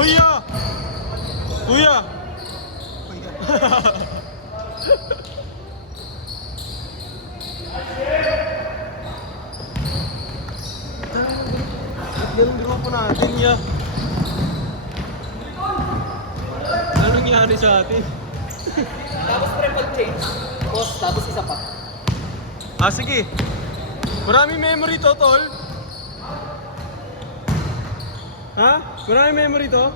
Kuya! Kuya! Ganun grupo natin ya. Ano nangyari sa atin? Tapos pre pag-change. Boss, tapos isa pa. Sige. Maraming memory to, tol. Ha? Maraming memory to?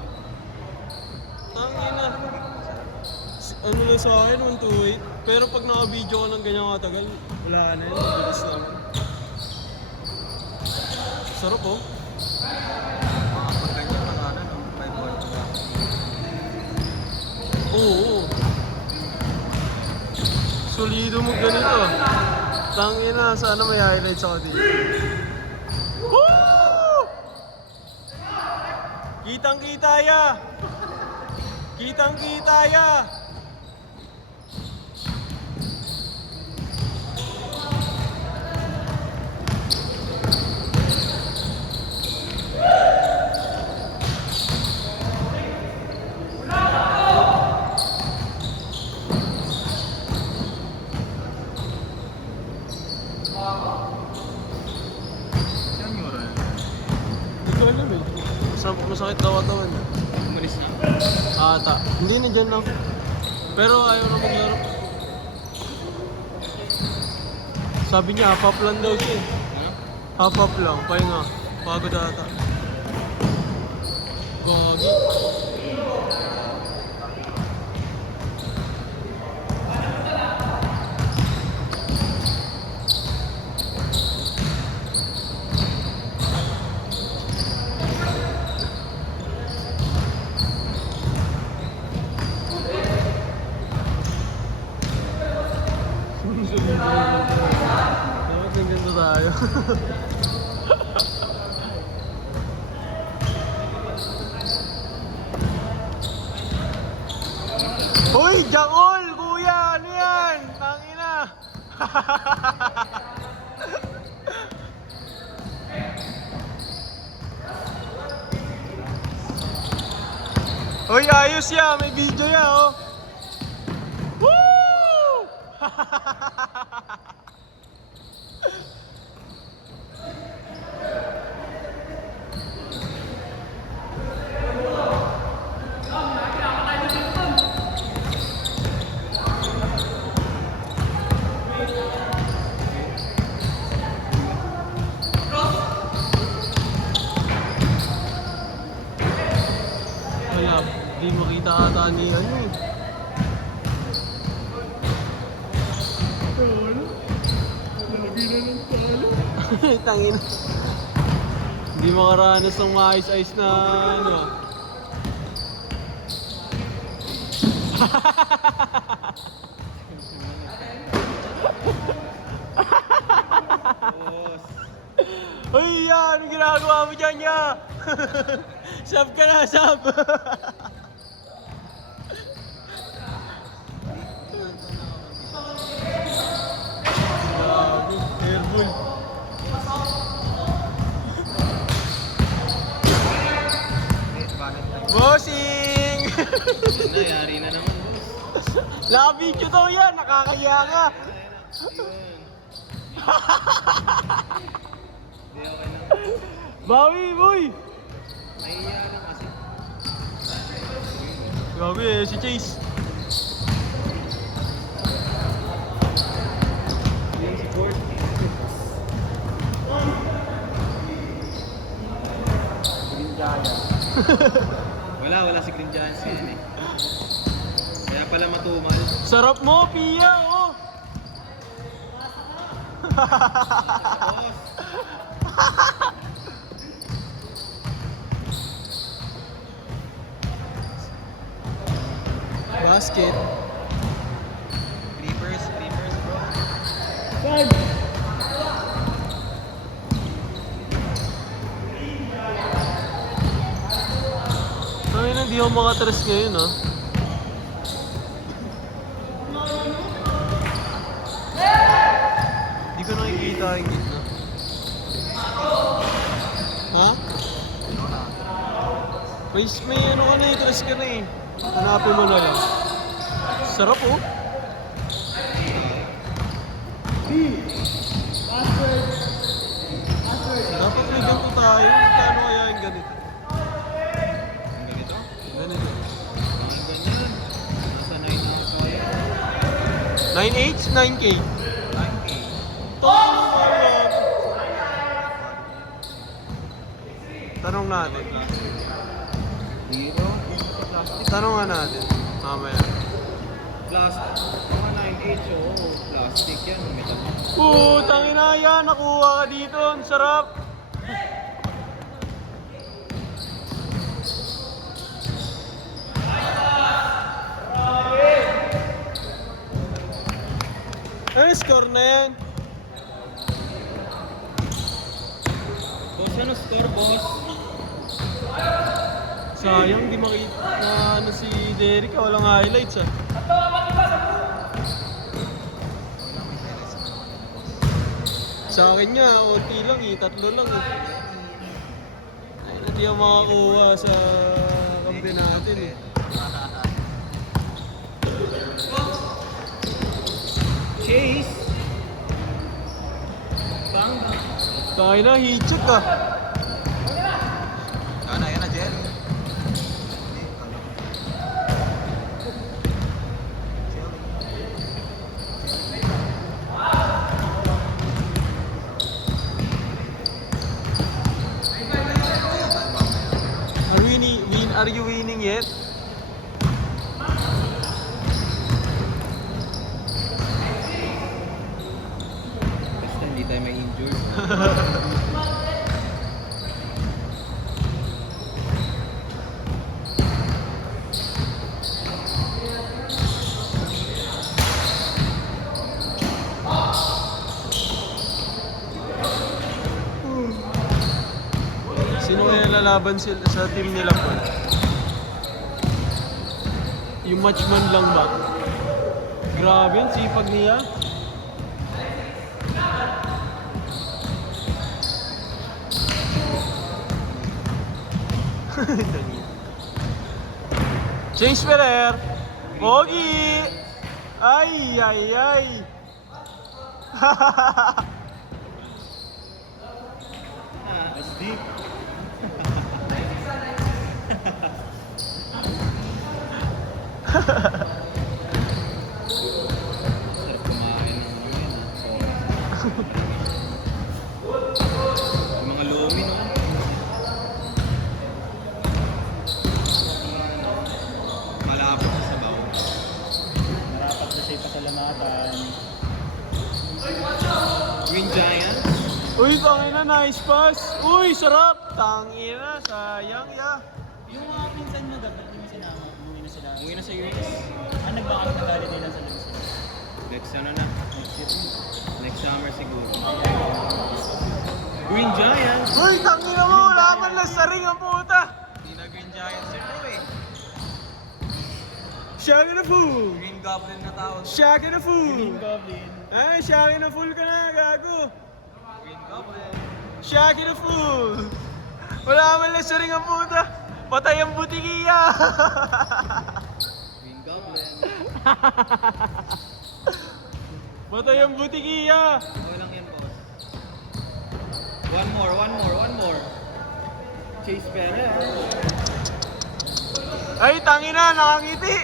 Ang ina. Ano na sa akin, 128. Pero pag naka-video ko ng ganyan katagal, wala na yun. Mabilis na ako. Sarap oh. Pag ganyan pa nga na, no? 5 volts ba? Oo. Solido mo ganito. Tangina, sana may highlights ako dito. Woo! Kitang-kita ya! Kitang-kita ya! Yan yung oral. Hindi ko alam eh. Masakit daw katawan. Umalis na? Ata. Hindi na dyan lang. Pero ayaw na maglaro. Sabi niya, half-up lang daw siya eh. Ano? Half-up lang, pahinga. Pagod ata. Gagi. Dapat ng ganito tayo. Hoy, Jangol! Kuya! Ano yan? Tangina! Hoy, ayos ya! May video ya, oh! Woo! Wala, di makita ata ni ano eh. Tangin. Hindi makaranas ng maayos-ayos na ano. Uy, yan! Anong ginagawa mo dyan, ya? Sub ka na, sub! Grabe, airball. Valentine. Bossing! Na, yari na naman, boss. Naka-video daw yan, nakakaya ka. Hindi, okay na. Bawi, boy! Nahihiya lang kasi. Grabe eh, si Chase. Yung si Gord. Green Giant. Wala si Green Giant yan eh. Kaya pala matumal. Sarap mo, Pia, oh! Boss! Basket. Creepers, bro. Ay, hindi ako makatres ngayon, ah. Hindi ko nakikita yung gitna. Ha? May ano ka na eh, tres ka na eh. Hanapin mo na lang. Sarap oh. Dapat may ganito tayo. Kano kaya yung ganito? Ang ganito? Ganito. Ang ganyan. Nasa 9 na ako kaya. 9H, 9K. 9K. Tanong mo Tanong natin. Zero. Plastic. Tanong natin. Mamaya. Plastic. Mga 9H, oo. Plastic yan. Metal. Putang ina yan. Nakuha ka dito. Ang sarap. Ano score na yan? Boss, ano score, boss? Sayang, di makita na ano si Derek. Walang highlights ah. Sa akin nga, unti lang eh. Tatlo lang eh. Ay, hindi ako makakuha sa kampi natin eh. Chase! Bang! Tayo na, hitchuk ah. Yan na, Jerry. Are you winning yet? Basta hindi tayo may injured. Sino kaya lalaban sila sa team nila po? Yung matchman lang ba? Grabe yun, sipag niya. James Ferrer! Pogi! Ay, ay, ay! That's deep. Sarap kumain ng mga yan, yung mga lumi, no? Malapot sa sabaw. Marapat na siya pasalamatan. Green Giant. Uy, tangina, nice pass! Uy, sarap! Tangina, sayang ya. Yung mga pinsan mo dapat yung sinama. Umuwi na sila. Umuwi na sa US. Nagbaka na galit nila sa Luis. Next ano na? Next summer siguro. Green Giant. Uy, tangina mo, wala man lang sa ring ang puta! Hindi na Green Giant si Ro eh. Shaggy na fool! Green Goblin na tawag. Shaggy na fool! Goblin. Ay, Shaggy na fool ka na, gago! Green Goblin. Shaggy na fool! Wala man lang sa ring ang puta! Patay ang butikiya! Green Goblin. Patay ang butikiya! Okay lang yan, boss. One more. Chase Perez. Ay, tangina, nakangiti!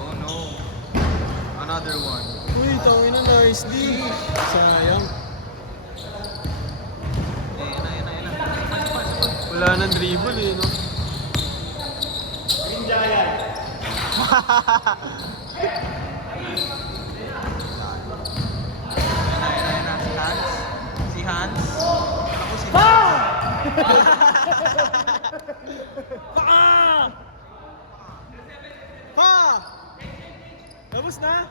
Oh no. Another one. Uy, tangina, nice D! Sayang. Yan na. Wala nang dribble eh, no? Green Giant. Yan na. Si Hans. Ako si Pa! Pa! Tapos na?